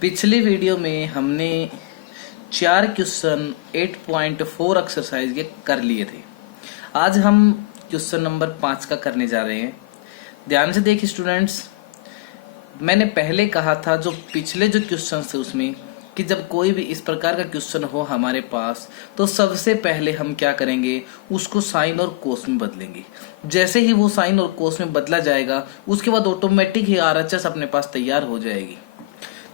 पिछले वीडियो में हमने 4 क्वेश्चन 8.4 एक्सरसाइज के कर लिए थे। आज हम क्वेश्चन नंबर 5 का करने जा रहे हैं। ध्यान से देखिए स्टूडेंट्स, मैंने पहले कहा था जो पिछले जो क्वेश्चन थे उसमें कि जब कोई भी इस प्रकार का क्वेश्चन हो हमारे पास तो सबसे पहले हम क्या करेंगे, उसको साइन और कोस में बदलेंगे। जैसे ही वो साइन और कोस में बदला जाएगा उसके बाद ऑटोमेटिक ही आरएचएस अपने पास तैयार हो जाएगी।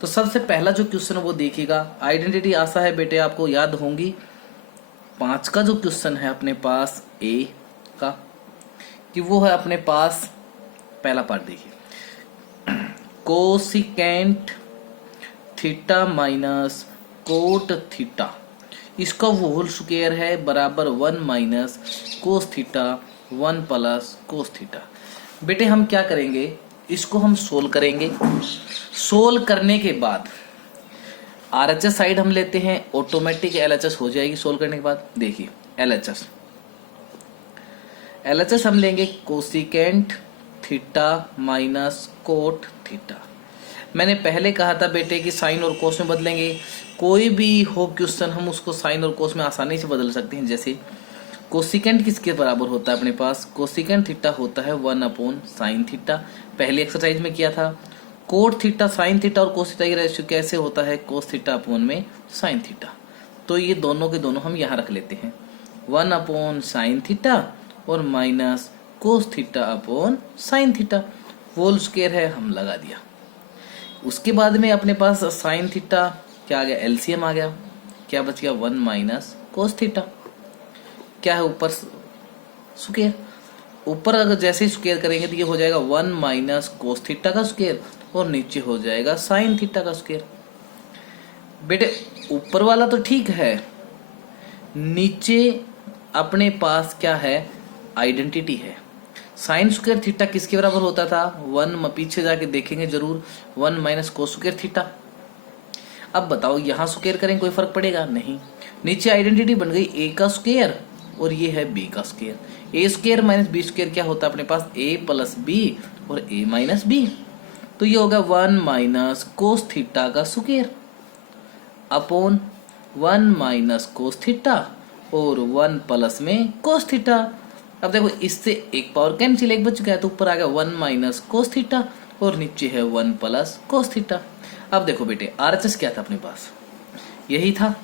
तो सबसे पहला जो क्वेश्चन है वो देखिएगा। आइडेंटिटी आशा है बेटे आपको याद होंगी। 5 का जो क्वेश्चन है अपने पास ए का, कि वो है अपने पास पहला पार्ट देखिए, cosecant theta minus cot theta, इसका होल स्क्वायर है बराबर 1 minus cos theta 1 plus cos theta. बेटे हम क्या करेंगे, इसको हम सोल्व करेंगे। सोल्व करने के बाद आरएचएस साइड हम लेते हैं, ऑटोमेटिक एलएचएस हो जाएगी। सोल्व करने के बाद देखिए एलएचएस हम लेंगे cosecant theta minus cot theta. मैंने पहले कहा था बेटे कि साइन और कोस में बदलेंगे। कोई भी हो क्वेश्चन हम उसको साइन और कोस में आसानी से बदल सकते हैं। जैसे कोसिकेंट किसके बराबर होता है अपने पास, कोसिकेंट थीटा होता है 1 अपॉन साइन थीटा, पहली एक्सरसाइज में किया था। कोट थीटा साइन थीटा और कोस थीटा की रेशियो कैसे होता है, कोस थीटा अपॉन में साइन थीटा। तो ये दोनों के दोनों हम यहाँ रख लेते हैं, 1 अपॉन साइन थीटा और minus cos theta upon sine theta, whole square है हम लगा दिया। उसके बाद में अपने पास साइन थीटा क्या आ गया, एलसीएम आ गया, क्या बच गया 1 माइनस कोस थीटा, क्या है ऊपर स्क्वायर, ऊपर अगर जैसे ही स्क्वायर करेंगे तो ये हो जाएगा 1 माइनस कोस थीटा का स्क्वायर और नीचे हो जाएगा साइन थीटा का स्क्वायर। बेटे ऊपर वाला तो ठीक है, नीचे अपने पास क्या है, आइडेंटिटी है। साइन स्क्वायर थीटा किसके बराबर होता था, 1, पीछे जाके देखेंगे जरूर, 1 माइनस कोस स्क्वायर थीटा। अब बताओ यहाँ स्क्वायर करें कोई फर्क पड़ेगा नहीं, नीचे आइडेंटिटी बन गई ए का स्क्वायर और ये है बी का स्क्वायर। ए स्क्वायर माइनस बी स्क्वायर क्या होता है अपने पास, ए प्लस बी और ए माइनस बी। तो ये होगा 1 माइनस कोस थीटा का square upon 1 minus cos theta और 1 प्लस में कोस थीटा। अब देखो इससे एक पावर कैंसिल, एक बच चुका है तो ऊपर आ गया 1 माइनस कोस थीटा और नीचे है 1 प्लस कोस थीटा। अब देखो बेटे आरएचएस क्या था अपने पास, यही था।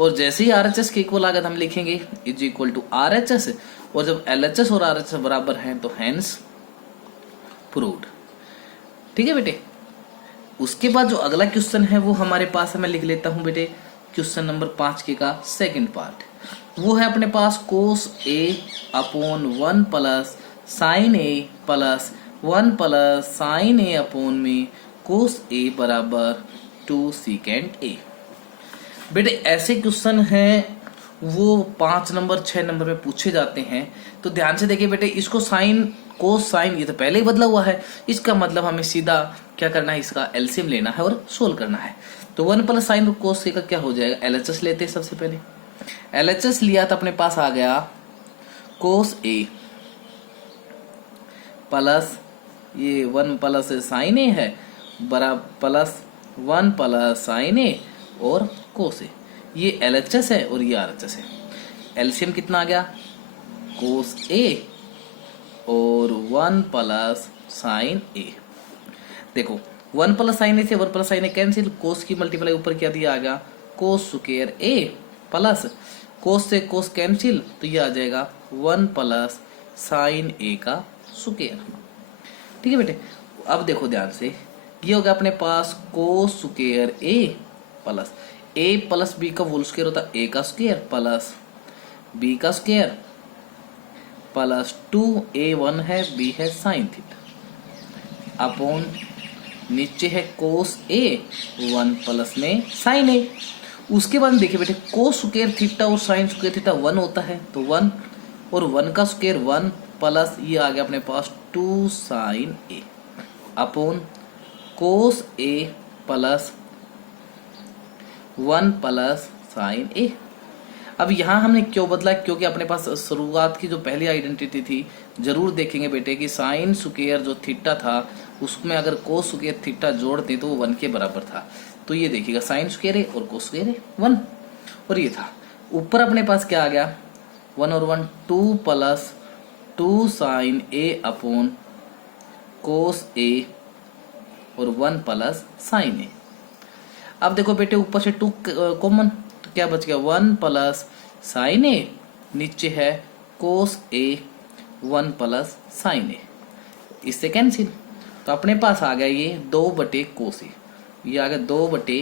और जैसे ही आरएचएस के इक्वल आ गया हम लिखेंगे इज इक्वल टू आरएचएस, और जब एलएचएस और आरएचएस बराबर हैं तो हैंस प्रूव्ड। ठीक है बेटे। उसके बाद जो अगला क्वेश्चन है वो हमारे पास है, मैं लिख लेता हूं बेटे क्वेश्चन नंबर 5 के का सेकंड पार्ट। वो है अपने पास कोस ए upon 1 plus sine A plus 1 plus sine A upon में कोस ए बराबर 2 सीकेंट ए। बेटे ऐसे क्वेश्चन हैं वो 5 नंबर 6 नंबर में पूछे जाते हैं। तो ध्यान से देखिए बेटे, इसको साइन कोस साइन ये तो पहले ही बदला हुआ है, इसका मतलब हमें सीधा क्या करना है, इसका एलसीएम लेना है और सोल्व करना है। तो 1 प्लस साइन और कोस का क्या हो जाएगा, एलएचएस लेते हैं। सबसे पहले एलएचएस लिया तो अपने पास आ गया कोस ए प्लस ये 1 प्लस साइन ए है बराबर प्लस 1 प्लस साइन ए और कोस ए, ये एलएचएस है और ये आरएचएस है। एलसीएम कितना आ गया, कोस ए और 1 प्लस साइन ए। देखो 1 प्लस साइन ए से 1 प्लस साइन ए कैंसिल, कोस की मल्टीप्लाई ऊपर क्या दिया आ गया कोस स्क्वायर ए प्लस कोस से कोस कैंसिल, तो ये आ जाएगा 1 प्लस साइन ए का स्क्वायर। ठीक है बेटे। अब देखो ध्यान से, ये हो गया अपने पास कोस स्क्वायर ए प्लस बी का होल स्क्वायर होता है ए का स्क्वायर प्लस बी का स्क्वायर प्लस 2a1 है बी है साइन थीटा अपॉन नीचे है कोस ए 1 प्लस में साइन ए। उसके बाद देखिए बेटे कोस स्क्वायर थीटा और साइन स्क्वायर थीटा 1 होता है तो 1 और 1 का स्क्वायर 1 प्लस ये आ गया अपने पास 2 sign A upon cos A plus 1 plus sine ए। अब यहाँ हमने क्यों बदला, क्योंकि अपने पास शुरुआत की जो पहली आइडेंटिटी थी, जरूर देखेंगे बेटे कि साइन स्क्वायर जो थीटा था उसमें अगर कोस स्क्वायर थीटा जोड़ते तो वो 1 के बराबर था। तो ये देखिएगा साइन स्क्वायर है और कोस स्क्वायर है 1, और ये था। ऊपर अपने पास क्या आ गया 1 और 1 2 प्लस 2 साइन ए अपॉन कोस ए और 1 प्लस साइन ए। अब देखो बेटे ऊपर से 2 कॉमन, तो क्या बच गया 1 प्लस साइन ए, नीचे है कोस ए 1 प्लस साइन ए, इससे कैंसिल। तो अपने पास आ गया ये 2 बटे कोस ए, ये आ गया 2 बटे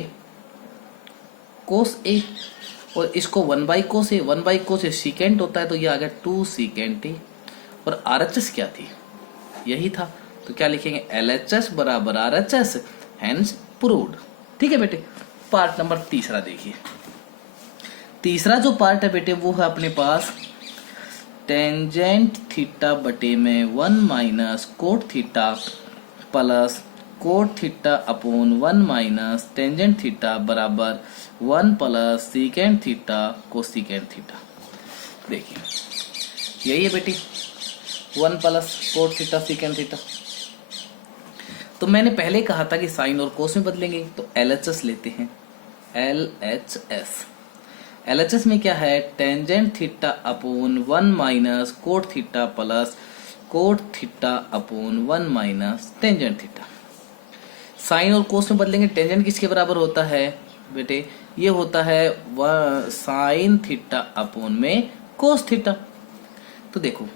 कोस ए, और इसको 1 by cos A, 1 by cos A secant होता है, तो ये आ गया 2 सीकेंट ए। और आरएचएस क्या थी, यही था, तो क्या लिखेंगे एलएचएस बराबर आरएचएस, हैंस प्रूव्ड। ठीक है बेटे। पार्ट नंबर तीसरा देखिए। तीसरा जो पार्ट है बेटे वो है अपने पास टेंजेंट थीटा बटे में 1 minus cot theta plus cot theta upon 1 minus tangent theta बराबर 1 plus secant theta cosecant theta. देखिए यही है बेटी 1 plus cot theta secant theta. तो मैंने पहले कहा था कि साइन और कोस में बदलेंगे, तो एलएचएस लेते हैं। एलएचएस में क्या है tangent theta upon 1 minus cot theta plus cot theta upon 1 minus tangent theta. Sine और कोस में बदलेंगे, टेंजेंट किसके बराबर होता है बेटे, ये होता है साइन थीटा अपॉन में कोस थीटा। तो देखो,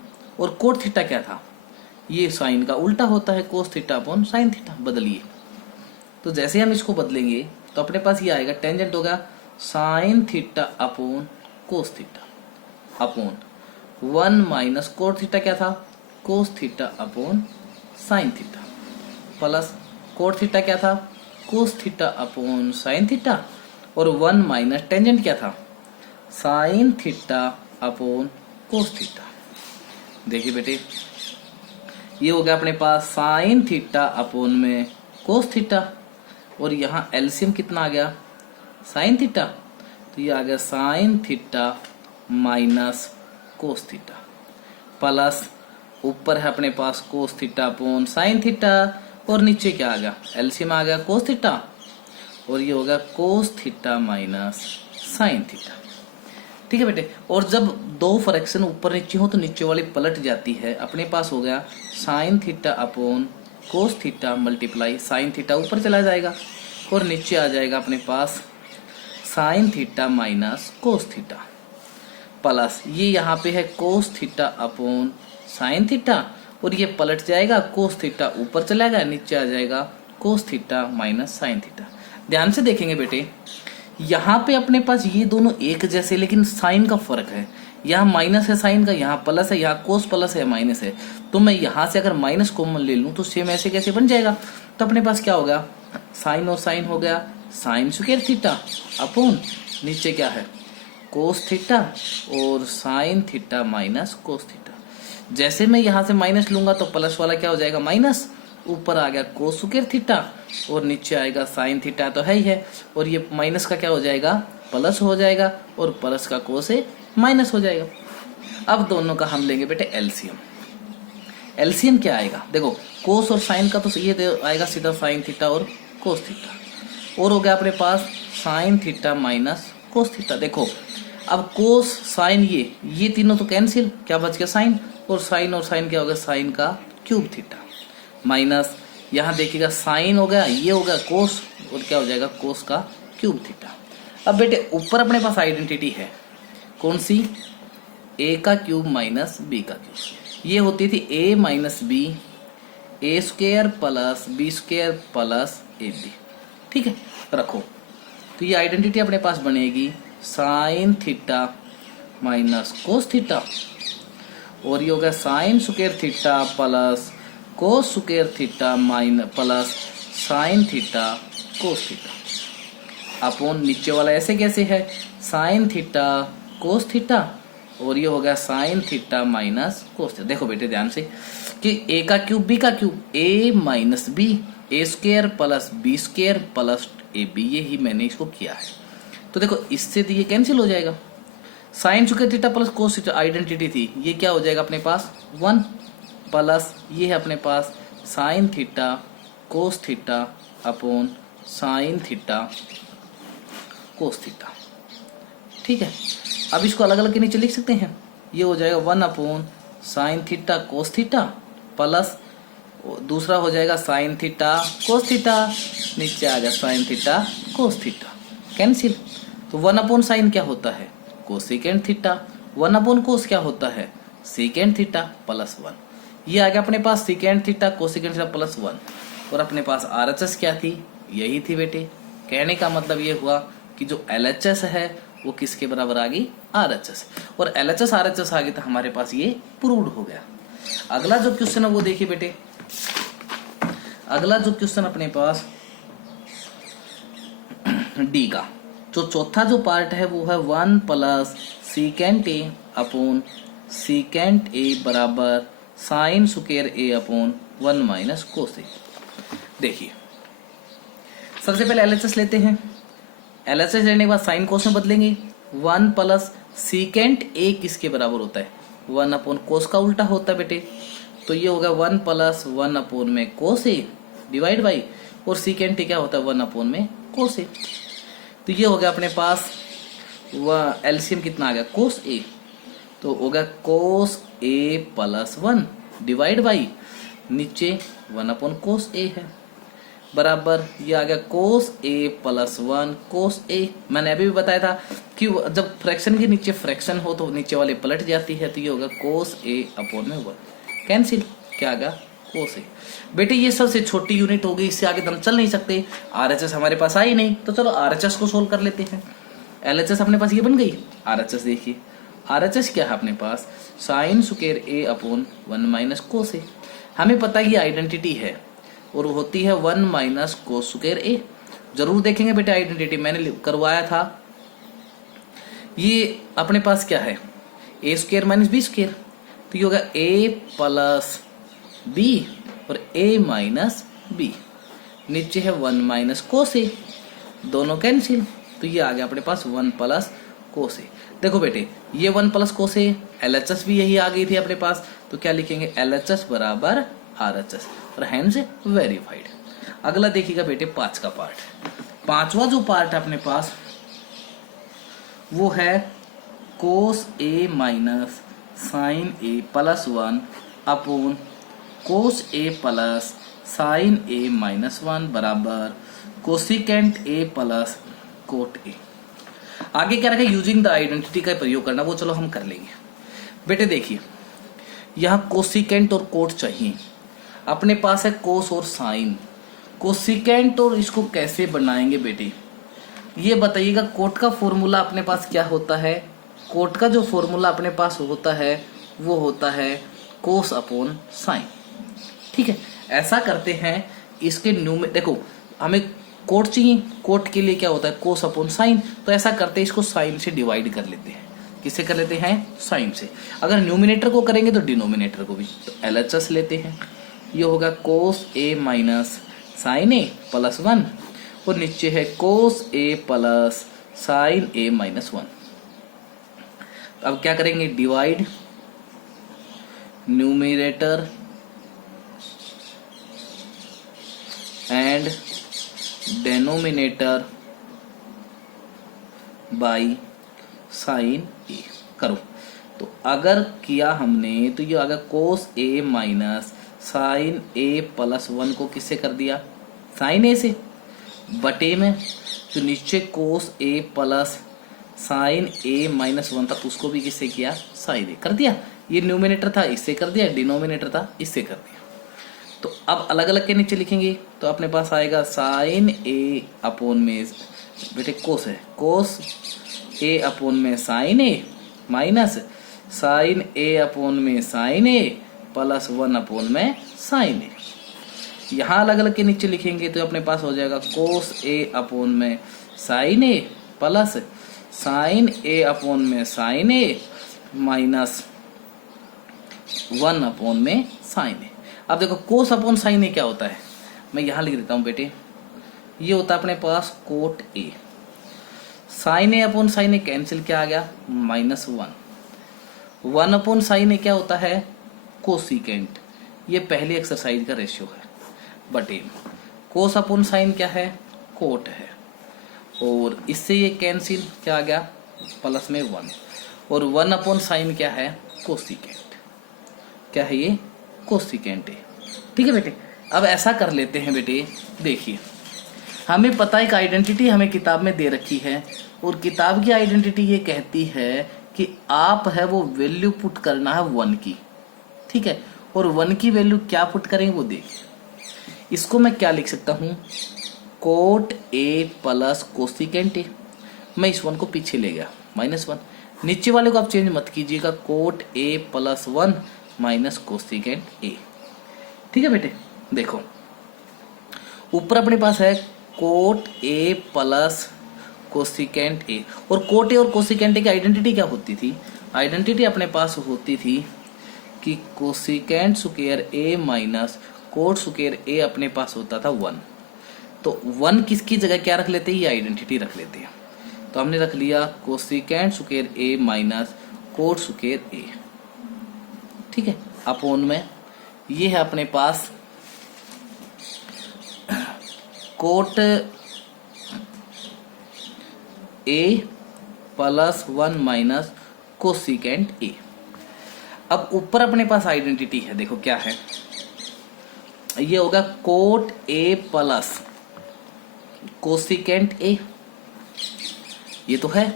और कोट थीटा क्या था, ये साइन का उल्टा होता है cos theta upon sine theta. बदलिए, तो जैसे हम इसको बदलेंगे तो अपने पास ये आएगा टेंजेंट होगा sign theta upon cos theta upon 1 minus cot theta क्या था कोस theta upon sine theta plus cot theta क्या था कोस थीटा अपॉन साइन थीटा, और 1 माइनस टेंजेंट क्या था sign theta upon cos theta. देखिए बेटे ये हो गया अपने पास साइन थीटा अपॉन में कोस थीटा, और यहाँ एलसीएम कितना आ गया साइन थीटा, तो ये आ गया sine theta minus cos theta plus ऊपर है अपने पास cos theta upon sine theta, और नीचे क्या आ गया एलसीएम आ गया कोस थीटा, और ये होगा cos theta minus sine theta. ठीक है बेटे। और जब दो फ्रैक्शन ऊपर नीचे हो तो नीचे वाली पलट जाती है। अपने पास हो गया sine theta upon cos theta multiply sine theta ऊपर चला जाएगा, और नीचे आ जाएगा अपने पास sine theta minus cos theta plus ये यहाँ पे है cos theta upon sine theta, और ये पलट जाएगा कोस थीटा ऊपर चला गया, नीचे आ जाएगा cos theta minus sine theta. ध्यान से देखेंगे बेटे यहाँ पे अपने पास ये दोनों एक जैसे, लेकिन साइन का फर्क है। यहाँ माइनस है साइन का, यहाँ प्लस है, यहाँ कोस प्लस है माइनस है। तो मैं यहाँ से अगर माइनस कॉमन ले लूँ तो सेम ऐसे कैसे बन जाएगा। तो अपने पास क्या होगा साइन और साइन हो गया साइन स्क्वायर थीटा अपॉन नीचे क्या है कोस थीटा और sign theta minus cos theta. जैसे मैं यहाँ से माइनस लूंगा तो प्लस वाला क्या हो जाएगा माइनस, ऊपर आ गया कोस स्क्वायर थीटा और नीचे आएगा साइन थीटा तो है ही है, और ये माइनस का क्या हो जाएगा प्लस हो जाएगा, और प्लस का कोस है माइनस हो जाएगा। अब दोनों का हम लेंगे बेटे एलसीएम। एलसीएम क्या आएगा देखो कोस और साइन का, तो ये आएगा सीधा साइन थीटा और कोस थीटा, और हो गया अपने पास sine theta minus cos theta. देखो अब कोस साइन ये तीनों तो कैंसिल, क्या बच गया साइन, और साइन क्या हो गया साइन का क्यूब थीटा माइनस यहाँ देखिएगा साइन हो गया, ये हो गया कोस, और क्या हो जाएगा कोस का क्यूब थीटा। अब बेटे ऊपर अपने पास आइडेंटिटी है कौन सी, ए का क्यूब माइनस बी का क्यूब। ये होती थी A minus B, A square plus B square plus A B. ठीक है रखो, तो ये आइडेंटिटी अपने पास बनेगी sine theta minus cos theta, और ये हो गया sine square theta plus cos square theta minus plus sine theta cos theta upon नीचे वाला ऐसे कैसे है साइन थीटा कोस थीटा, और ये हो गया sine theta minus cos theta. देखो बेटे ध्यान से कि ए का क्यूब बी का cube, A minus B, A square plus B square plus A B, ये ही मैंने इसको किया है। तो देखो इससे तो ये कैंसिल हो जाएगा, sign square theta plus cos theta identity थी, ये क्या हो जाएगा अपने पास 1 प्लस ये है अपने पास sine theta cos theta upon sine theta cos theta. ठीक है, अब इसको अलग अलग के नीचे लिख सकते हैं, ये हो जाएगा 1 upon sine theta cos theta plus दूसरा हो जाएगा साइन थीटा कोस थीटा, नीचे आ गया sine theta cos theta, cancel. तो 1 अपॉन साइन क्या होता है कोसेकेंट थीटा, 1 अपॉन कोस क्या होता है सेकेंट थीटा प्लस 1, ये आ गया अपने पास secant theta cosecant theta plus 1। और अपने पास RHS क्या थी, यही थी बेटे। कहने का मतलब ये हुआ कि जो LHS है वो किसके बराबर आ गई RHS, और LHS RHS आ गई तो हमारे पास ये प्रूव्ड हो गया। अगला जो क्वेश्चन है वो देखिए बेटे, अगला जो क्वेश्चन अपने पास डी का जो चौथा जो पार्ट है वो है 1 plus secant A upon secant A बराबर साइन स्क्वायर ए अपॉन 1 माइनस कोस ए। देखिए सबसे पहले LHS लेते हैं, LHS लेने के बाद साइन कोस में बदलेंगे। 1 प्लस सीकेंट ए किसके बराबर होता है 1 अपॉन कोस का उल्टा होता है बेटे, तो ये होगा 1 प्लस 1 अपॉन में कोस ए डिवाइड बाई, और सीकेंट ए क्या होता है 1 अपॉन में कोस ए। तो ये हो गया अपने पास वह एलसीएम कितना आ गया कोस ए, तो हो गया cos A plus 1 divide by नीचे 1 अपॉन कोस ए है बराबर, ये आ गया कोस ए प्लस 1 कोस ए। मैंने अभी भी बताया था कि जब फ्रैक्शन के नीचे फ्रैक्शन हो तो नीचे वाले पलट जाती है, तो ये होगा कोस ए अपॉन में 1 कैंसिल, क्या आ गया कोस ए। बेटे ये सबसे छोटी यूनिट हो गई, इससे आगे हम चल नहीं सकते, RHS हमारे पास आई नहीं, तो चलो RHS को सोल्व कर लेते हैं। LHS अपने पास ये बन गई, RHS देखिए RHS क्या है अपने पास साइन स्क्वायर ए अपॉन 1 माइनस कोस ए। हमें पता है ये आइडेंटिटी है और होती है 1 माइनस कोस स्क्वायर ए। जरूर देखेंगे बेटे आइडेंटिटी, मैंने करवाया था। ये अपने पास क्या है ए स्क्वायर माइनस बी स्क्वायर, तो ये होगा ए प्लस बी और ए माइनस बी, नीचे है 1 माइनस कोस ए, दोनों कैंसिल, तो ये आ गया अपने पास 1 प्लस कोस ए। देखो बेटे ये 1 प्लस कोस ए, LHS भी यही आ गई थी अपने पास, तो क्या लिखेंगे LHS बराबर RHS और हैंस वेरीफाइड। अगला देखिएगा बेटे 5 का पार्ट, पांचवा जो पार्ट है अपने पास वो है cos A minus sine A plus 1 upon cos A plus sine A minus 1 बराबर cosecant A plus cot A. आगे क्या रखा यूजिंग द आइडेंटिटी का प्रयोग करना, वो चलो हम कर लेंगे। बेटे देखिए यहाँ कोसिकेंट और कोट चाहिए, अपने पास है कोस और साइन, कोसिकेंट और इसको कैसे बनाएंगे बेटे ये बताइएगा। कोट का फॉर्मूला अपने पास क्या होता है, कोट का जो फॉर्मूला अपने पास होता है वो होता है कोस अपॉन साइन। ठीक है, ऐसा करते हैं इसके देखो हमें कोट चाहिए, कोट के लिए क्या होता है कोस अपॉन साइन, तो ऐसा करते हैं इसको साइन से डिवाइड कर लेते हैं। किससे कर लेते हैं साइन से। अगर न्यूमिनेटर को करेंगे तो डिनोमिनेटर को भी, तो LHS लेते हैं, ये होगा cos A minus sine A plus 1 और नीचे है cos A plus sine A minus 1। अब क्या करेंगे divide numerator and denominator by sine A करो। तो अगर किया हमने तो ये आ गया cos A minus sine A plus 1 को किससे कर दिया साइन ए से बटे में, तो नीचे कोस A plus sine A minus 1 था उसको भी किससे किया साइन ए कर दिया। ये न्यूमिनेटर था इससे कर दिया, डिनोमिनेटर था इससे कर दिया। तो अब अलग अलग के नीचे लिखेंगे तो अपने पास आएगा साइन ए अपॉन में बेटे कोस है, कोस ए अपॉन में sign A minus sine A upon में साइन ए प्लस 1 अपॉन में साइन ए। यहाँ अलग अलग के नीचे लिखेंगे तो अपने पास हो जाएगा कोस ए अपॉन में sign A plus sine A upon में साइन ए माइनस 1 अपॉन में साइन ए। अब देखो कोस अपॉन साइन ए क्या होता है, मैं यहाँ लिख देता हूँ बेटे, ये होता है अपने पास cot A, sine A upon sine A cancel, क्या आ गया -1। 1 अपॉन साइन ए क्या होता है कोसिकेंट, ये पहली एक्सरसाइज का रेशियो है। बटे कोस अपॉन साइन क्या है कोट है, और इससे ये कैंसिल, क्या आ गया प्लस में 1, और 1 अपॉन साइन क्या है कोसिकेंट, क्या है ये कोसिकेंट है। ठीक है बेटे, अब ऐसा कर लेते हैं बेटे, देखिए हमें पता है कि आइडेंटिटी हमें किताब में दे रखी है, और किताब की आइडेंटिटी ये कहती है कि आप है वो वैल्यू पुट करना है 1 की, ठीक है, और 1 की वैल्यू क्या पुट करेंगे वो देखिए। इसको मैं क्या लिख सकता हूं, कोट ए प्लस कोसिकेंट ए, मैं इस 1 को पीछे ले गया -1, नीचे वाले को आप चेंज मत कीजिएगा, coat A plus 1 minus cosecant ए। ठीक है बेटे, देखो ऊपर अपने पास है कोट ए प्लस कोसिकेंट ए, और कोट ए और कोसिकेंट ए की आइडेंटिटी क्या होती थी, आइडेंटिटी अपने पास होती थी कि cosecant square A minus cot square ए अपने पास होता था 1, तो 1 किसकी जगह क्या रख लेते हैं, ये आइडेंटिटी रख लेते हैं, तो हमने रख लिया cosecant square A minus cot square A. ठीक है, अपॉन में ये है अपने पास cot A plus 1 minus cosecant A. अब ऊपर अपने पास आइडेंटिटी है, देखो क्या है, ये होगा cot A plus cosecant A, ये तो है,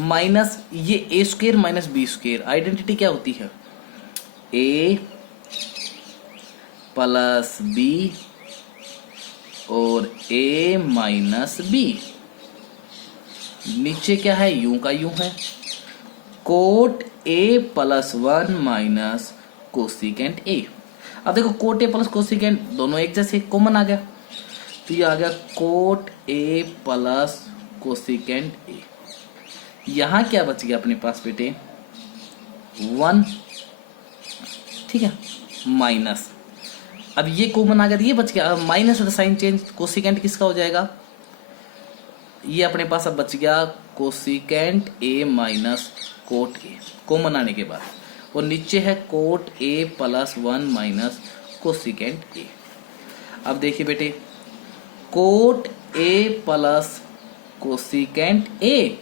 माइनस ये A square minus B square, identity क्या होती है ए प्लस बी और ए माइनस बी, नीचे क्या है यूं का यूं है, coat A plus 1 minus cosecant A. अब देखो कोट ए प्लस कोसिकेंट दोनों एक जैसे कॉमन आ गया, तो ये आ गया कोट ए प्लस कोसिकेंट ए। यहां क्या बच गया अपने पास बेटे 1, ठीक है, माइनस, अब ये कॉमन आ गया तो ये बच गया, माइनस का साइन चेंज, कोसिकेंट किसका हो जाएगा, ये अपने पास अब बच गया cosecant A minus cot A, common आने के बाद, और नीचे है coat A plus 1 minus cosecant A. अब देखिए बेटे कोट ए प्लस कोसिकेंट ए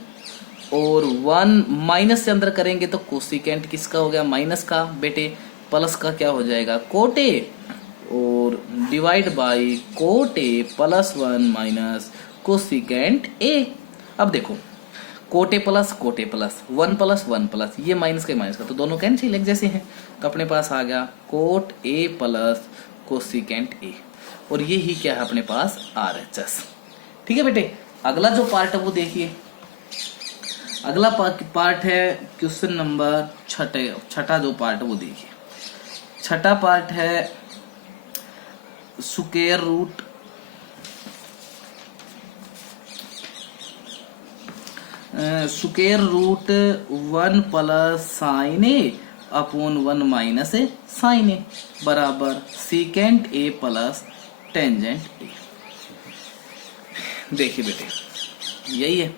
और 1 माइनस से अंदर करेंगे तो कोसिकेंट किसका हो गया माइनस का बेटे, प्लस का क्या हो जाएगा कोट ए, और divide by coat A plus 1 minus cosecant A. अब देखो coat A plus 1 plus 1 plus, ये माइनस का माइनस का, तो दोनों कैंसिल एक जैसे हैं, तो अपने पास आ गया कोट ए प्लस कोसिकेंट ए, और ये ही क्या है अपने पास RHS। ठीक है बेटे, अगला जो पार्ट है वो देखिए, अगला पार्ट है क्वेश्चन नंबर छठा जो पार्ट है वो देखिए। छठा पार्ट है square root square root 1 plus sine A upon 1 minus sine A बराबर secant A plus tangent A. देखिए बेटे यही है।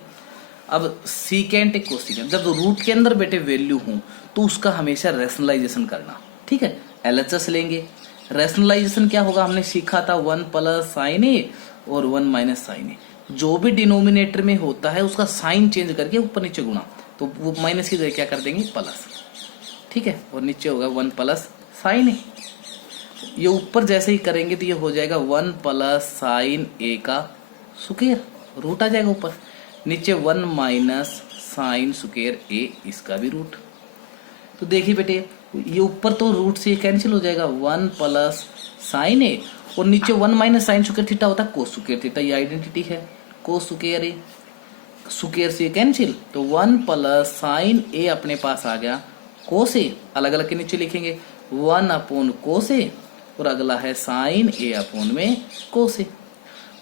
अब सीकेंट एक कोसिकेंट, जब रूट के अंदर बेटे वैल्यू हो तो उसका हमेशा रैशनलाइजेशन करना, ठीक है, LHS लेंगे। रैशनलाइजेशन क्या होगा हमने सीखा था 1 प्लस साइन ए और 1 माइनस साइन ए, जो भी डिनोमिनेटर में होता है उसका साइन चेंज करके ऊपर नीचे गुणा, तो वो माइनस की जगह क्या कर देंगे प्लस, ठीक है, और नीचे होगा 1 प्लस साइन ए। ये ऊपर जैसे ही करेंगे तो ये हो जाएगा 1 प्लस साइन ए का स्क्वायर, रूट आ जाएगा ऊपर, नीचे 1 माइनस साइन स्क्वायर ए इसका भी रूट। तो देखिए बेटे ये ऊपर तो रूट से कैंसिल हो जाएगा, 1 प्लस साइन ए और नीचे 1 माइनस साइन स्क्वायर थीटा होता है कोस स्क्वायर थीटा, ये आइडेंटिटी है कोस स्क्वायर ए, स्क्वायर से कैंसिल, तो 1 प्लस साइन ए अपने पास आ गया कोस ए, अलग अलग के नीचे लिखेंगे 1 अपॉन कोस ए और अगला है साइन ए अपॉन में कोस ए।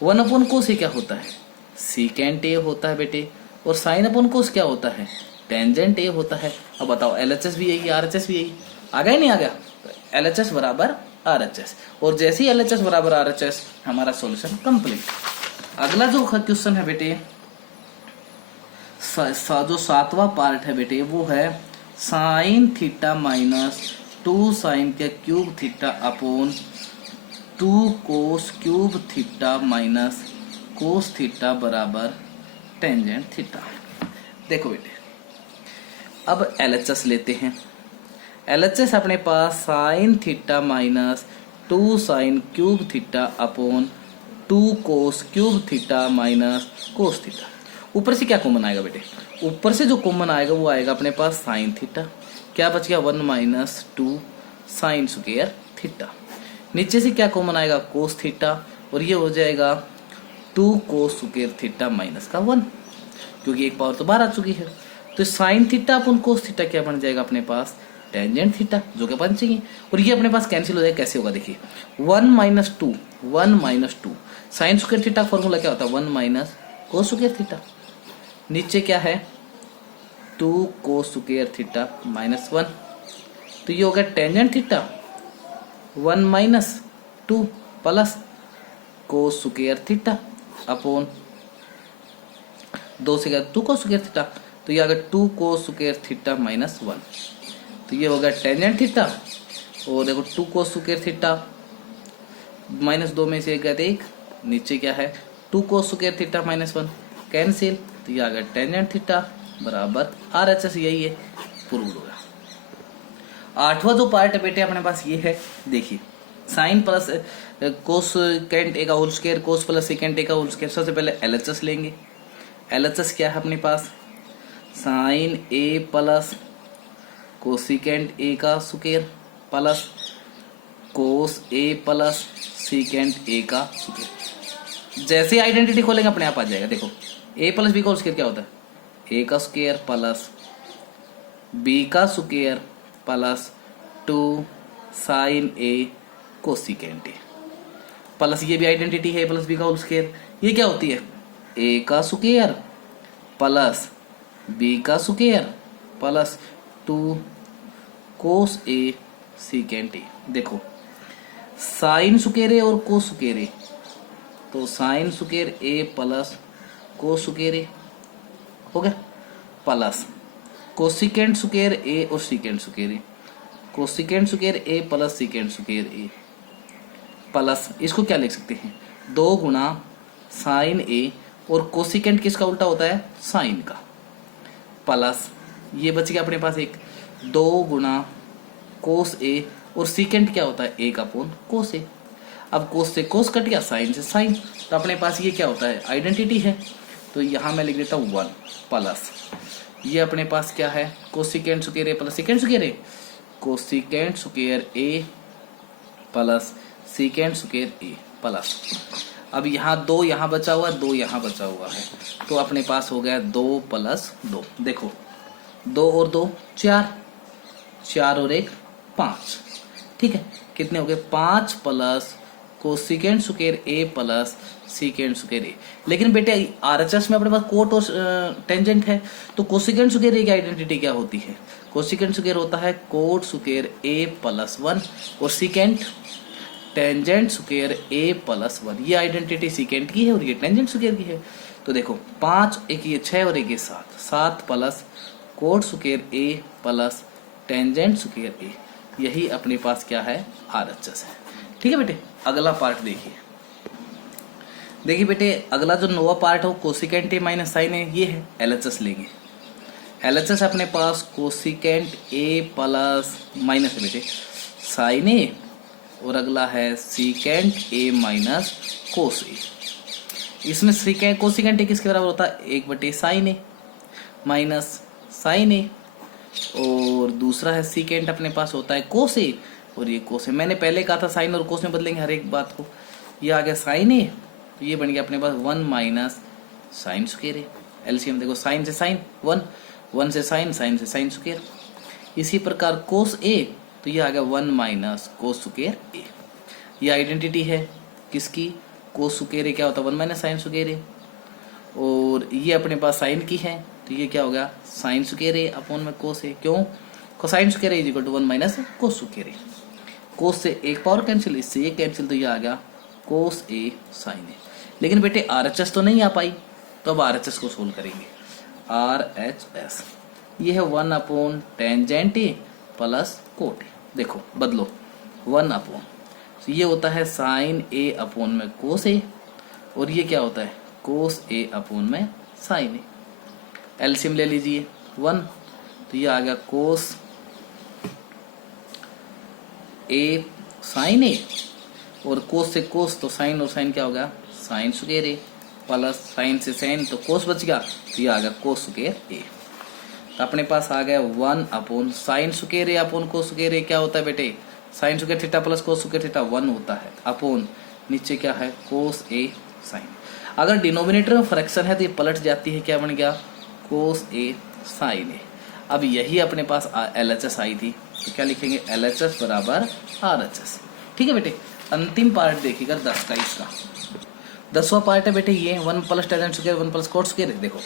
1 अपॉन कोस ए क्या होता है सीकेंट ए होता है बेटे, और साइन अपॉन कोस क्या होता है टेंजेंट ए होता है। अब बताओ LHS भी यही RHS भी यही, आ गया नहीं आ गया, तो LHS बराबर RHS, और जैसे ही LHS बराबर RHS हमारा सॉल्यूशन कंप्लीट। अगला जो क्वेश्चन है बेटे जो सातवां पार्ट है बेटे वो है साइन थीटा माइनस 2 साइन के cube theta upon 2 cos cube theta minus cos theta बराबर टेंजेंट थीटा। देखो बेटे अब LHS लेते हैं। LHS अपने पास sine theta minus 2 sine cube theta upon 2 cos cube theta minus cos theta. ऊपर से क्या कॉमन आएगा बेटे? ऊपर से जो कॉमन आएगा वो आएगा अपने पास साइन थीटा, क्या बच गया 1 माइनस 2 साइन स्क्वायर थीटा। नीचे से क्या कॉमन आएगा कोस थीटा, और ये हो जाएगा 2 कोस स्क्वायर थीटा माइनस का 1, क्योंकि एक पावर तो बाहर आ चुकी है। तो साइन थीटा अपन कोस थीटा क्या बन जाएगा अपने पास टेंजेंट थीटा, जो कि अपन चाहिए। और ये अपने पास कैंसिल हो जाएगा। कैसे होगा देखिए 1 minus 2 sign square theta formula क्या होता है 1 माइनस कोस स्क्वायर थीटा। नीचे क्या है 2 कोस स्क्वायर थीटा माइनस 1, तो ये हो गया tangent theta 1 minus 2 plus cos square theta upon 2 से गया 2 कोस स्क्वायर थीटा, तो ये आ गया 2 कोस स्क्वायर थीटा माइनस 1, तो ये हो गया टेंजेंट थीटा। और देखो 2 कोस स्क्वायर थीटा माइनस 2 में से एक गया 1, नीचे क्या है 2 कोस स्क्वायर थीटा माइनस 1 कैंसिल, तो ये आ गया टेंजेंट थीटा बराबर RHS। यही है प्रूव हो गया। आठवां जो पार्ट है बेटे अपने पास ये है, देखिए sine plus cosecant A का whole square cos plus secant A का होल स्क्वायर। सबसे पहले LHS लेंगे। LHS क्या है अपने पास sine A plus cosecant A का square plus cos A plus secant A का स्क्वायर। जैसे आइडेंटिटी खोलेंगे अपने आप आ जाएगा। देखो a प्लस बी का स्क्वायर क्या होता है a का स्क्वायर प्लस b का square plus 2 sine a cosecant A plus ये भी आइडेंटिटी है a प्लस बी का होल स्क्वायर। ये क्या होती है a का स्क्वायर प्लस b का square plus 2 cos a secant A. देखो साइन स्क्वायर ए और कोस स्क्वायर ए, तो sine square A plus cos square A हो गया प्लस कोसिकेंट स्क्वायर ए और secant square A, cosecant square A plus secant square A plus इसको क्या लिख सकते हैं 2 गुना साइन ए, और कोसिकेंट किसका उल्टा होता है साइन का, प्लस ये बच गया अपने पास एक 2 गुना कोस ए, और सीकेंट क्या होता है एक अपॉन कोस ए। अब कोस से कोस कट गया, साइन से साइन, तो अपने पास ये क्या होता है आइडेंटिटी है। तो यहाँ मैं लिख देता हूँ 1 प्लस ये अपने पास क्या है cosecant square A plus secant square A, cosecant square A plus secant square A plus. अब यहाँ 2 यहाँ बचा हुआ है 2 यहाँ बचा हुआ है, तो अपने पास हो गया 2 प्लस 2। देखो 2 और 2 4, 4 और 1 5, ठीक है कितने हो गए 5 plus cosecant square A plus secant square ए। लेकिन बेटे RHS में अपने पास कोट और टेंजेंट है, तो कोसिकेंट स्क्वायर ए की आइडेंटिटी क्या होती है कोसिकेंट स्क्वायर होता है कोट स्क्वायर ए प्लस 1, और secant tangent square A plus 1। ये आइडेंटिटी सीकेंट की है और ये टेंजेंट स्क्वायर की है। तो देखो 5 एक ये 6 और एक ये 7, 7 plus coat square A plus tangent square ए, यही अपने पास क्या है RHS है। ठीक है बेटे अगला पार्ट देखिए। देखिए बेटे अगला जो 9वां पार्ट है वो कोसिकेंट ए माइनस साइन ए, ये है LHS लेंगे। LHS अपने पास कोसिकेंट ए प्लस माइनस है बेटे साइन ए, और अगला है सीकेंट ए माइनस कोस ए। इसमें सीकेंट कोसिकेंट ए किसके बराबर होता है 1 साइन ए माइनस साइन ए, और दूसरा है सीकेंट अपने पास होता है कोस ए, और ये कोस है। मैंने पहले कहा था साइन और कोस में बदलेंगे हर एक बात को। ये आ गया साइन ए, तो ये बन गया अपने पास 1 माइनस साइन स्क्वायर ए। एलसीएम देखो साइन से साइन 1, 1 से साइन, साइन से साइन स्क्वायर। इसी प्रकार कोस ए, तो ये आ गया 1 माइनस कोस स्क्वायर ए। ये आइडेंटिटी है किसकी कोस स्क्वायर ए क्या होता है 1 माइनस साइन स्क्वायर ए, और ये अपने पास साइन की है, तो ये क्या हो गया साइन स्क्वायर ए अपॉन में कोस ए। क्यों cosine square A is equal to 1 minus cos square A. Cos से एक पावर कैंसिल, इससे ये कैंसिल, तो ये आ गया कोस ए साइन ए। लेकिन बेटे RHS तो नहीं आ पाई, तो अब RHS को सोल्व करेंगे। RHS। ये है 1 upon tangent A plus cot A. देखो बदलो 1 अपॉन, ये होता है साइन ए अपॉन में कोस ए, और ये क्या होता है कोस ए अपॉन में साइन ए। एलसीएम ले लीजिए 1, तो ये आ गया कोस ए साइन ए, और कोस से कोस तो साइन, और साइन क्या होगा sign square A, plus sign से साइन तो कोस बच गया, तो ये आ गया कोस स्क्वायर ए। तो अपने पास आ गया 1 अपॉन साइन स्क्वायर ए अपॉन कोस स्क्वायर ए। क्या होता है बेटे sign square theta plus cos square theta 1 होता है, अपॉन नीचे क्या है कोस ए साइन। अगर डिनोमिनेटर में फ्रैक्शन है तो ये पलट जाती है, क्या बन गया कोस ए साइन ए। अब यही अपने पास LHS आई थी, तो क्या लिखेंगे LHS बराबर RHS। ठीक है बेटे, अंतिम पार्ट देखिएगा 10 का। इसका 10वां पार्ट है बेटे ये 1 plus tangent square 1 plus coat square. देखो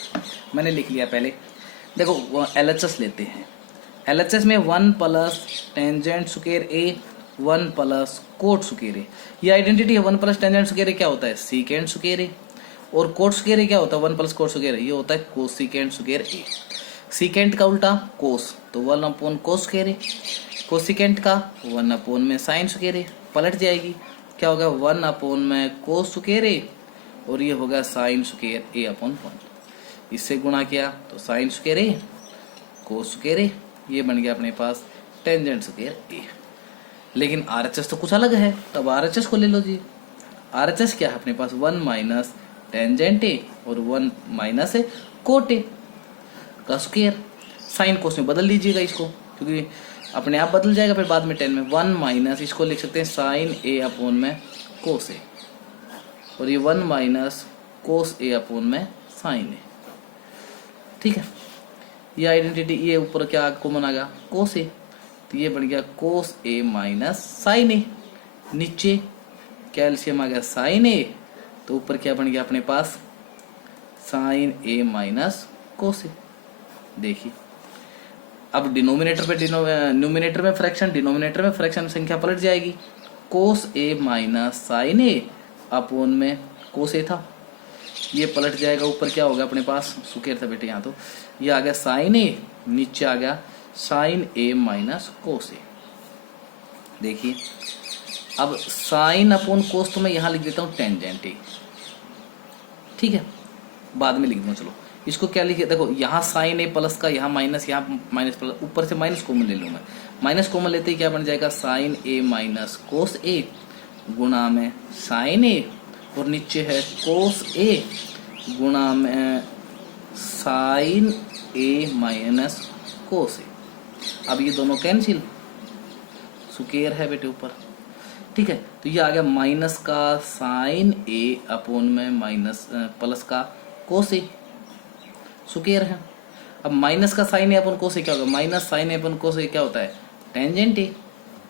मैंने लिख लिया पहले, देखो LHS लेते हैं। LHS में 1 प्लस टेंजेंट स्क्वायर ए 1 प्लस कोट स्क्वायर ए, ये आइडेंटिटी है। 1 प्लस टेंजेंट स्क्वायर ए क्या होता है सीकेंट स्क्वायर ए, और कोट स्क्वायर ए क्या होता है 1 प्लस कोट स्क्वायर ए, ये होता है कोसिकेंट स्क्वायर ए। सीकेंट का उल्टा कोस, तो 1 अपॉन कोस स्क्वायर ए, कोसिकेंट का 1 अपॉन में साइन स्क्वायर ए, पलट जाएगी क्या होगा 1 अपॉन में कोस स्क्वायर ए, और ये होगा साइन स्क्वायर ए अपॉन 1। इससे गुणा किया तो sine square A cos square ए, ये बन गया अपने पास टेंजेंट स्क्वायर ए। लेकिन RHS तो कुछ अलग है, तब RHS को ले लो जी। RHS क्या है अपने पास 1 माइनस टेंजेंट ए और 1 माइनस कोट ए का स्क्वायर। साइन कोस में बदल लीजिएगा इसको, क्योंकि अपने आप बदल जाएगा फिर बाद में 10 में। 1 माइनस इसको लिख सकते हैं साइन ए अपॉन में कोस ए, और ये 1 माइनस कोस ए अपॉन में साइन ए। ठीक है, ये आइडेंटिटी, ये ऊपर क्या कॉमन आ गया कोस ए, तो ये बन गया कोस ए माइनस साइन ए। नीचे कैल्शियम आ गया साइन ए, तो ऊपर क्या बन गया अपने पास साइन ए माइनस कोस ए। देखिए अब डिनोमिनेटर पे न्यूमिनेटर में फ्रैक्शन, डिनोमिनेटर में फ्रैक्शन संख्या पलट जाएगी। कोस A minus sine A upon में कोस ए था, ये पलट जाएगा। ऊपर क्या होगा अपने पास स्क्वायर था बेटे यहाँ, तो ये आ गया साइन ए, नीचे आ गया साइन ए माइनस कोस ए। देखिए अब साइन अपॉन कोस तो मैं यहाँ लिख देता हूँ टेंजेंट ए। ठीक है, बाद में लिख दूँ। चलो इसको क्या लिखे, देखो यहाँ साइन ए प्लस का, यहाँ माइनस, यहाँ माइनस प्लस, ऊपर से माइनस कॉमन ले लूँ मैं। माइनस कॉमन लेते ही क्या बन जाएगा साइन ए माइनस कोस ए गुणा में साइन ए, और नीचे है कोस ए गुणा में साइन ए माइनस कोस ए। अब ये दोनों कैंसिल, स्क्वायर है बेटे ऊपर। ठीक है, तो ये आ गया माइनस का साइन ए अपॉन में माइनस प्लस का कोस ए, स्क्वायर है। अब माइनस का साइन ए अपन कोस ए क्या होगा, माइनस साइन ए अपन कोस ए क्या होता है टेंजेंट ए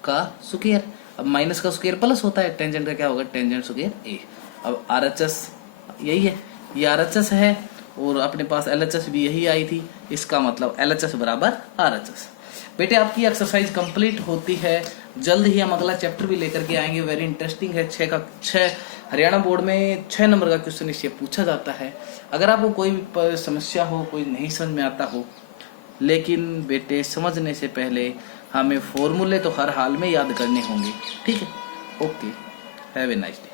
का स्क्वायर। अब माइनस का स्क्वायर प्लस होता है, टेंजेंट का क्या होगा टेंजेंट स्क्वायर ए। अब RHS यही है, ये RHS है, और अपने पास LHS भी यही आई थी। इसका मतलब LHS बराबर RHS। बेटे आपकी एक्सरसाइज कंप्लीट होती है, जल्द ही हम अगला चैप्टर भी लेकर के आएंगे। वेरी इंटरेस्टिंग है। 6 हरियाणा बोर्ड में 6 नंबर का क्वेश्चन इससे पूछा जाता है। अगर आपको कोई भी समस्या हो, कोई नहीं समझ में आता हो, लेकिन बेटे समझने से पहले हमें फॉर्मूले तो हर हाल में याद करने होंगे। ठीक है, okay, have a nice day.